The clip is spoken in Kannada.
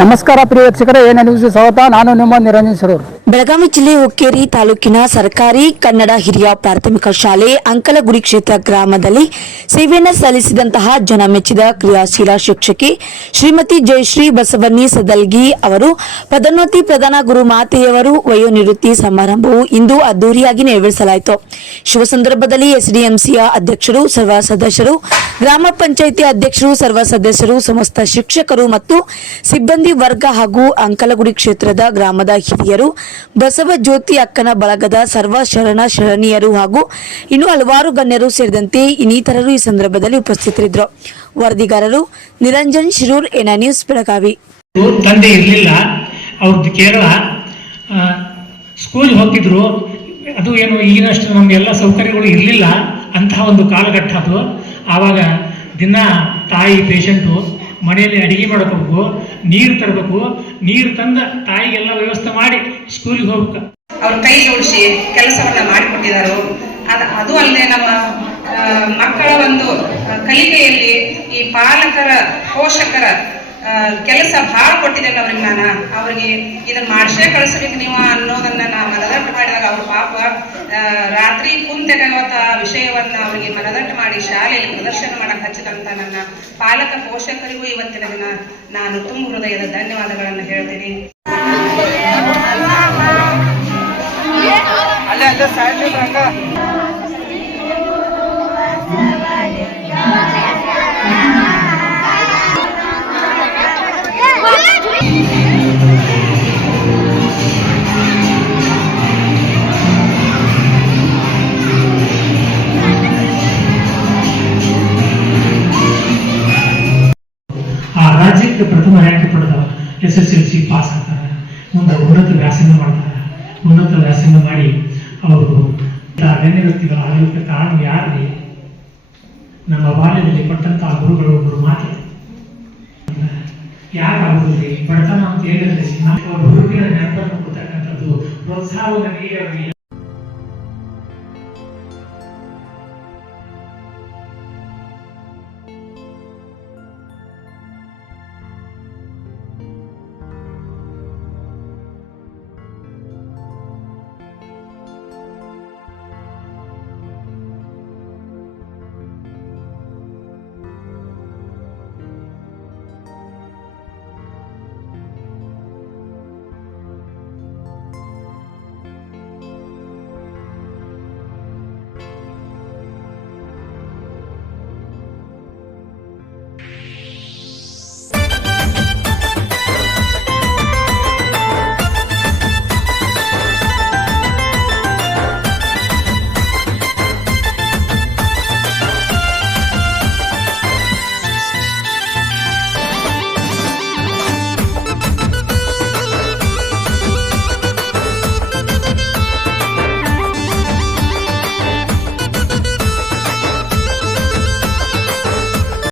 ನಮಸ್ಕಾರ ಪ್ರಿಯ ವೀಕ್ಷಕರೇ, ಎಎನ್ಎನ್ ನ್ಯೂಸ್ಗೆ ಸ್ವಾಗತ. ನಾನು ನಿಮ್ಮ ನಿರಂಜನ್ ಸರೂರ್. ಬೆಳಗಾವಿ ಜಿಲ್ಲೆ ಹುಕ್ಕೇರಿ ತಾಲೂಕಿನ ಸರ್ಕಾರಿ ಕನ್ನಡ ಹಿರಿಯ ಪ್ರಾಥಮಿಕ ಶಾಲೆ ಅಂಕಲಗುಡಿ ಕ್ಷೇತ್ರ ಗ್ರಾಮದಲ್ಲಿ ಸೇವೆಯನ್ನು ಸಲ್ಲಿಸಿದಂತಹ ಜನಮೆಚ್ಚಿದ ಕ್ರಿಯಾಶೀಲ ಶಿಕ್ಷಕಿ ಶ್ರೀಮತಿ ಜಯಶ್ರೀ ಬಸವಣ್ಣಿ ಸದಲ್ಗಿ ಅವರು ಪದೋನ್ನತಿ ಪ್ರಧಾನ ಗುರುಮಾತೆಯವರು ವಯೋನಿವೃತ್ತಿ ಸಮಾರಂಭವು ಇಂದು ಅದ್ದೂರಿಯಾಗಿ ನೆರವೇರಿಸಲಾಯಿತು. ಶುಭ ಸಂದರ್ಭದಲ್ಲಿ ಎಸ್ಡಿಎಂಸಿಯ ಅಧ್ಯಕ್ಷರು, ಸರ್ವ ಸದಸ್ಯರು, ಗ್ರಾಮ ಪಂಚಾಯಿತಿ ಅಧ್ಯಕ್ಷರು, ಸರ್ವ ಸದಸ್ಯರು, ಸಮಸ್ತ ಶಿಕ್ಷಕರು ಮತ್ತು ಸಿಬ್ಬಂದಿ ವರ್ಗ ಹಾಗೂ ಅಂಕಲಗುಡಿ ಕ್ಷೇತ್ರದ ಗ್ರಾಮದ ಹಿರಿಯರು, ಬಸವ ಜ್ಯೋತಿ ಅಕ್ಕನ ಬಳಗದ ಸರ್ವ ಶರಣೀಯರು ಹಾಗೂ ಇನ್ನು ಹಲವಾರು ಗಣ್ಯರು ಸೇರಿದಂತೆ ಇನ್ನಿತರರು ಈ ಸಂದರ್ಭದಲ್ಲಿ ಉಪಸ್ಥಿತರಿದ್ದರು. ವರದಿಗಾರರು ನಿರಂಜನ್ ಶಿರೂರ್, ಎಎನ್ಎನ್ ನ್ಯೂಸ್, ಬೆಳಗಾವಿ. ತಂದೆ ಇರಲಿಲ್ಲ, ಅವ್ರದ್ದು ಕೇರಳ, ಸ್ಕೂಲ್ ಹೋಗ್ತಿದ್ರು. ಅದು ಏನು ಈಗಿನಷ್ಟು ನಮಗೆಲ್ಲ ಸೌಕರ್ಯಗಳು ಇರಲಿಲ್ಲ. ಅಂತಹ ಒಂದು ಕಾಲಘಟ್ಟ ಅದು. ಆವಾಗ ದಿನ ತಾಯಿ ಪೇಷಂಟು ಮನೆಯಲ್ಲಿ ಅಡಿಗೆ ಮಾಡ್ಕೋಬೇಕು, ನೀರು ತರಬೇಕು, ನೀರು ತಂದ ತಾಯಿಗೆಲ್ಲ ವ್ಯವಸ್ಥೆ ಮಾಡಿ ಸ್ಕೂಲಿಗೆ ಹೋಗ್ಬೇಕು. ಅವ್ರ ಕೈ ಜೋಡಿಸಿ ಕೆಲಸವನ್ನ ಮಾಡಿಕೊಟ್ಟಿದ್ದಾರೆ. ಅದು ಅಲ್ಲದೆ ನಮ್ಮ ಮಕ್ಕಳ ಒಂದು ಕಲಿಕೆಯಲ್ಲಿ ಈ ಪಾಲಕರ, ಪೋಷಕರ ಕೆಲಸ ಬಹಳ ಕೊಟ್ಟಿದ್ದೇನೆ ಅವ್ರಿಗೆ. ಅವ್ರಿಗೆ ಇದನ್ನ ಮಾಡಿಸೇ ಕಳಿಸ್ಬೇಕು ನೀವು ಅನ್ನೋದನ್ನ ನಾ ಮನದಟ್ಟು ಮಾಡಿದಾಗ ಅವ್ರ ಪಾಪ ರಾತ್ರಿ ಕುಂತೆಗವತ್ತ ವಿಷಯವನ್ನ ಅವರಿಗೆ ಮನದಟ್ಟು ಮಾಡಿ ಶಾಲೆಯಲ್ಲಿ ಪ್ರದರ್ಶನ ಮಾಡಕ್ ಹಚ್ಚಿದಂತ ನನ್ನ ಪಾಲಕ ಪೋಷಕರಿಗೂ ಇವತ್ತಿನ ದಿನ ನಾನು ತುಂಬ ಹೃದಯದ ಧನ್ಯವಾದಗಳನ್ನು ಹೇಳ್ತೀನಿ. ರಾಜ್ಯಕ್ಕೆ ಪ್ರಥಮ ರ್ಯಾಂಕ್ ಪಡೆದ SSLC ಪಾಸ್ ಆಗ್ತಾರೆ. ಮುಂದೆ ಉನ್ನತ ವ್ಯಾಸಂಗ ಮಾಡ್ತಾರೆ. ಉನ್ನತ ವ್ಯಾಸಂಗ ಮಾಡಿ ಅವರು ಅರಣ್ಯ ವ್ಯಕ್ತಿಗಳ ಆಡಳಿತ ಕಾರಣ ಯಾರಿಗೆ ನಮ್ಮ ಬಾಲ್ಯದಲ್ಲಿ ಕೊಟ್ಟಂತಹ ಗುರುಗಳು, ಗುರು ಮಾತೆ ಯಾಕಾಗುವುದಿಲ್ಲ. ಬಡತನ ಅಂತ ಹೇಳಿದ್ರೆ ನಾವು ಹುಡುಗಿನ ನೆನಪನ್ನು ಕೊಡ್ತಕ್ಕಂಥದ್ದು ಪ್ರೋತ್ಸಾಹವನ್ನು ನೀಡಿ ಅವರಿಗೆ